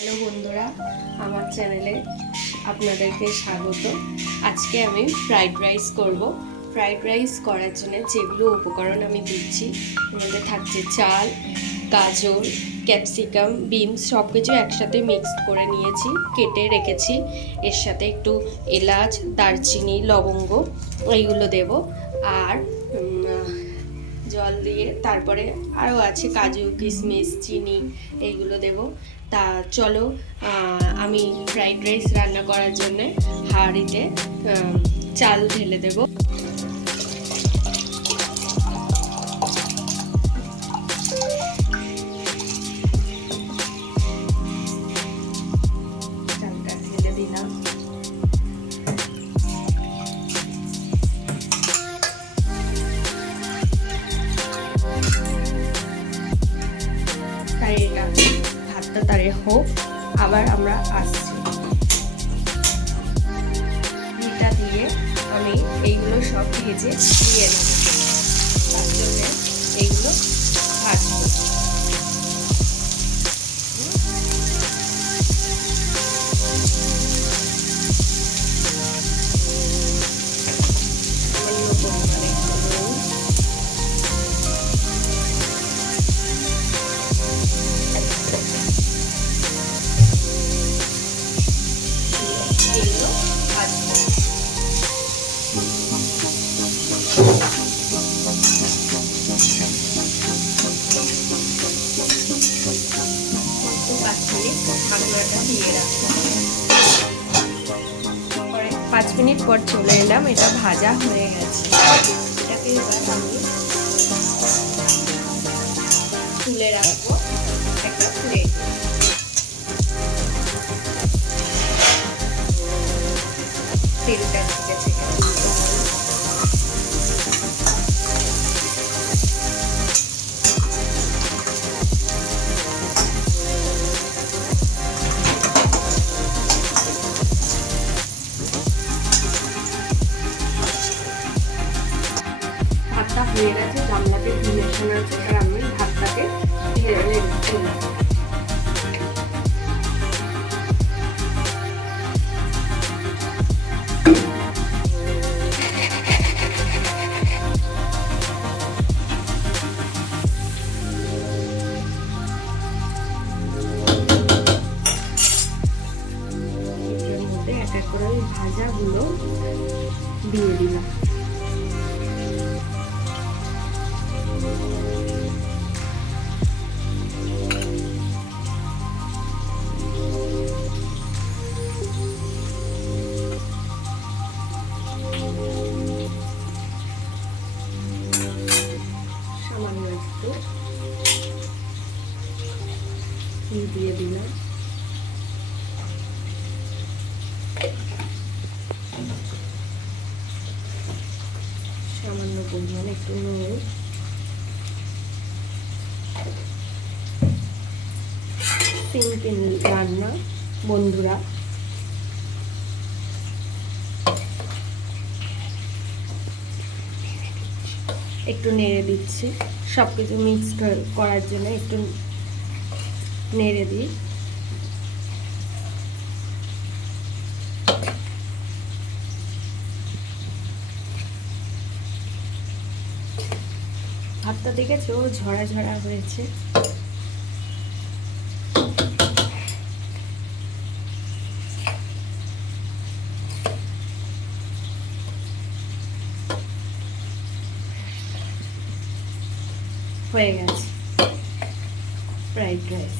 Hello বন্ধুরা, আমার চ্যানেলে আপনাদেরকে স্বাগত। আজকে আমি ফ্রাইড রাইস করব। ফ্রাইড রাইস করার জন্য যেগুলো উপকরণ আমি দিচ্ছি, এর মধ্যে থাকছে চাল, গাজর, ক্যাপসিকাম, বিনস সব কিছু একসাথে মিক্সড করে নিয়েছি, কেটে রেখেছি। এর সাথে একটু এলাচ, দারচিনি, লবঙ্গ এইগুলো দেব। আর জল দিয়ে তারপরে আরও আছে কাজু, কিশমিশ, চিনি এইগুলো দেব। তা চলো, আমি ফ্রাইড রাইস রান্না করার জন্য হাঁড়িতে চাল ঢেলে দেব। চালটা ঢেলে দিলাম। ভাতটা তারে হোক, আবার আমরা আসছি। ঘিটা দিয়ে আমি এইগুলো সব ভেজে নিয়ে নেব। তার জন্য এইগুলো ভাজবো। ঢাকনাটা দিয়ে রাখবো। 5 মিনিট পর চলে এলাম, এটা ভাজা হয়ে গেছে। এটাকে এবার আমি তুলে রাখবো একটা প্লেট। তেলটা ঠিক আছে। ভাতটা হয়ে গেছে, গামলাতে ঘি মেশানো আছে, আর আমি ভাতটাকে ঢেলে দিচ্ছি। এর মধ্যে এক এক করে আমি ভাজাগুলো দিয়ে দিলাম। সামান্য একটু ঘি দিয়ে দিলাম। সামান্য পরিমাণে একটু নুন, সিম্পল রান্না বন্ধুরা। একটু নেড়ে দিচ্ছি, সব কিছু মিক্সড করার জন্য একটু নেড়ে দিই। ভাতটা দেখেছো ঝরা ঝরা হয়েছে। হয়ে গেছে ফ্রাইড রাইস।